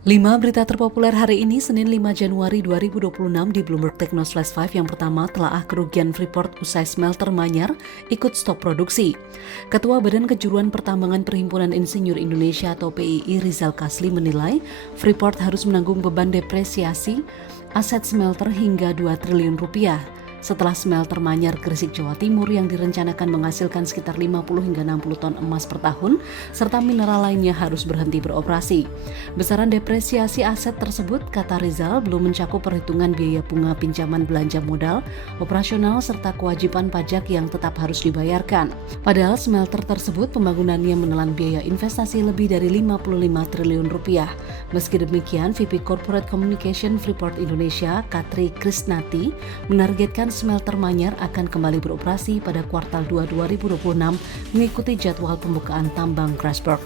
5 berita terpopuler hari ini, Senin 5 Januari 2026 di Bloomberg Technos Flash 5 yang pertama, telaah kerugian Freeport usai smelter Manyar ikut stop produksi. Ketua Badan Kejuruan Pertambangan Perhimpunan Insinyur Indonesia atau PII Rizal Kasli menilai Freeport harus menanggung beban depresiasi aset smelter hingga 2 triliun rupiah. Setelah smelter Manyar Gresik, Jawa Timur yang direncanakan menghasilkan sekitar 50 hingga 60 ton emas per tahun, serta mineral lainnya harus berhenti beroperasi. Besaran depresiasi aset tersebut, kata Rizal, belum mencakup perhitungan biaya bunga pinjaman belanja modal, operasional, serta kewajiban pajak yang tetap harus dibayarkan. Padahal smelter tersebut pembangunannya menelan biaya investasi lebih dari 55 triliun rupiah. Meski demikian, VP Corporate Communication Freeport Indonesia, Katri Krisnati, menargetkan smelter Manyar akan kembali beroperasi pada kuartal 2 2026 mengikuti jadwal pembukaan tambang Grasberg.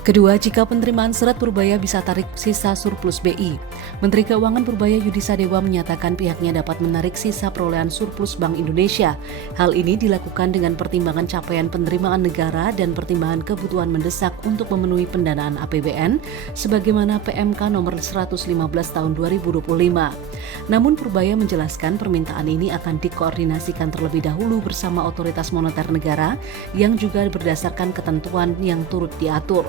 Kedua, jika penerimaan surat Purbaya bisa tarik sisa surplus BI. Menteri Keuangan Purbaya Yudi Sadewa menyatakan pihaknya dapat menarik sisa perolehan surplus Bank Indonesia. Hal ini dilakukan dengan pertimbangan capaian penerimaan negara dan pertimbangan kebutuhan mendesak untuk memenuhi pendanaan APBN sebagaimana PMK nomor 115 tahun 2025. Namun Purbaya menjelaskan permintaan ini akan dikoordinasikan terlebih dahulu bersama otoritas moneter negara yang juga berdasarkan ketentuan yang turut diatur.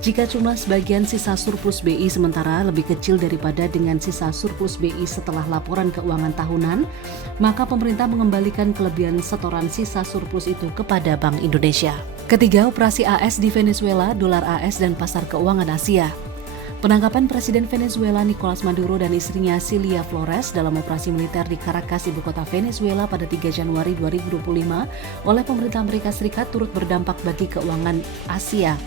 Jika cuma sebagian sisa surplus BI sementara lebih kecil daripada dengan sisa surplus BI setelah laporan keuangan tahunan, maka pemerintah mengembalikan kelebihan setoran sisa surplus itu kepada Bank Indonesia. Ketiga, operasi AS di Venezuela, dolar AS dan pasar keuangan Asia. Penangkapan Presiden Venezuela Nicolas Maduro dan istrinya Cilia Flores dalam operasi militer di Caracas, ibu kota Venezuela pada 3 Januari 2025 oleh pemerintah Amerika Serikat turut berdampak bagi keuangan Asia.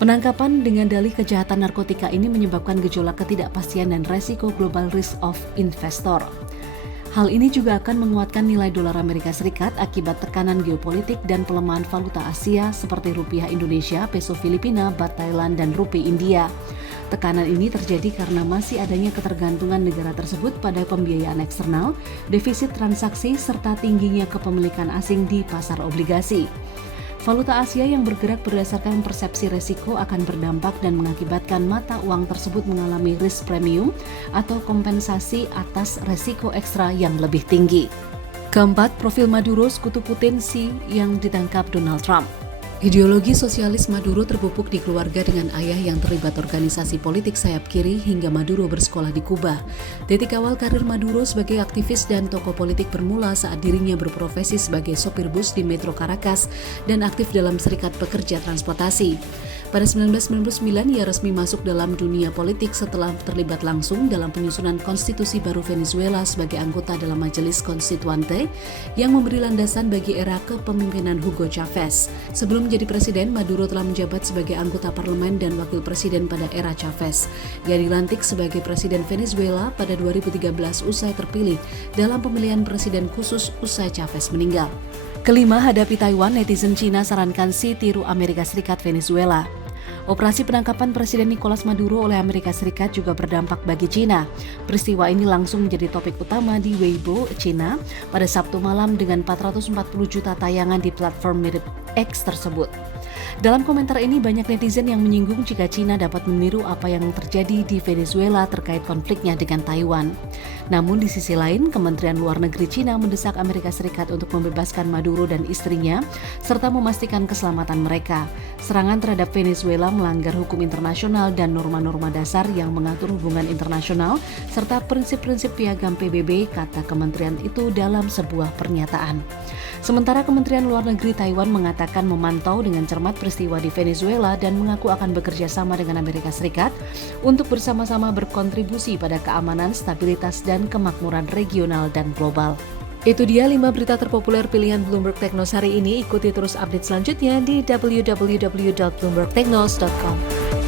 Penangkapan dengan dalih kejahatan narkotika ini menyebabkan gejolak ketidakpastian dan resiko global risk of investor. Hal ini juga akan menguatkan nilai dolar Amerika Serikat akibat tekanan geopolitik dan pelemahan valuta Asia seperti rupiah Indonesia, peso Filipina, baht Thailand, dan rupiah India. Tekanan ini terjadi karena masih adanya ketergantungan negara tersebut pada pembiayaan eksternal, defisit transaksi, serta tingginya kepemilikan asing di pasar obligasi. Valuta Asia yang bergerak berdasarkan persepsi resiko akan berdampak dan mengakibatkan mata uang tersebut mengalami risk premium atau kompensasi atas resiko ekstra yang lebih tinggi. Keempat, profil Maduro sekutu Putin yang ditangkap Donald Trump. Ideologi sosialis Maduro terpupuk di keluarga dengan ayah yang terlibat organisasi politik sayap kiri hingga Maduro bersekolah di Kuba. Titik awal karir Maduro sebagai aktivis dan tokoh politik bermula saat dirinya berprofesi sebagai sopir bus di Metro Caracas dan aktif dalam Serikat Pekerja Transportasi. Pada 1999, ia resmi masuk dalam dunia politik setelah terlibat langsung dalam penyusunan konstitusi baru Venezuela sebagai anggota dalam Majelis Konstituante yang memberi landasan bagi era kepemimpinan Hugo Chavez. Sebelum menjadi presiden, Maduro telah menjabat sebagai anggota parlemen dan wakil presiden pada era Chavez. Ia dilantik sebagai presiden Venezuela pada 2013 usai terpilih dalam pemilihan presiden khusus usai Chavez meninggal. Kelima, hadapi Taiwan, netizen Cina sarankan tiru Amerika Serikat Venezuela. Operasi penangkapan Presiden Nicolas Maduro oleh Amerika Serikat juga berdampak bagi Cina. Peristiwa ini langsung menjadi topik utama di Weibo, Cina pada Sabtu malam dengan 440 juta tayangan di platform mirip X tersebut. Dalam komentar ini banyak netizen yang menyinggung jika Cina dapat meniru apa yang terjadi di Venezuela terkait konfliknya dengan Taiwan. Namun di sisi lain, Kementerian Luar Negeri Cina mendesak Amerika Serikat untuk membebaskan Maduro dan istrinya serta memastikan keselamatan mereka. Serangan terhadap Venezuela melanggar hukum internasional dan norma-norma dasar yang mengatur hubungan internasional serta prinsip-prinsip piagam PBB, kata kementerian itu dalam sebuah pernyataan. Sementara Kementerian Luar Negeri Taiwan mengatakan memantau dengan cermat peristiwa di Venezuela dan mengaku akan bekerja sama dengan Amerika Serikat untuk bersama-sama berkontribusi pada keamanan, stabilitas, dan kemakmuran regional dan global. Itu dia 5 berita terpopuler pilihan Bloomberg Technos hari ini. Ikuti terus update selanjutnya di www.bloombergtechnos.com.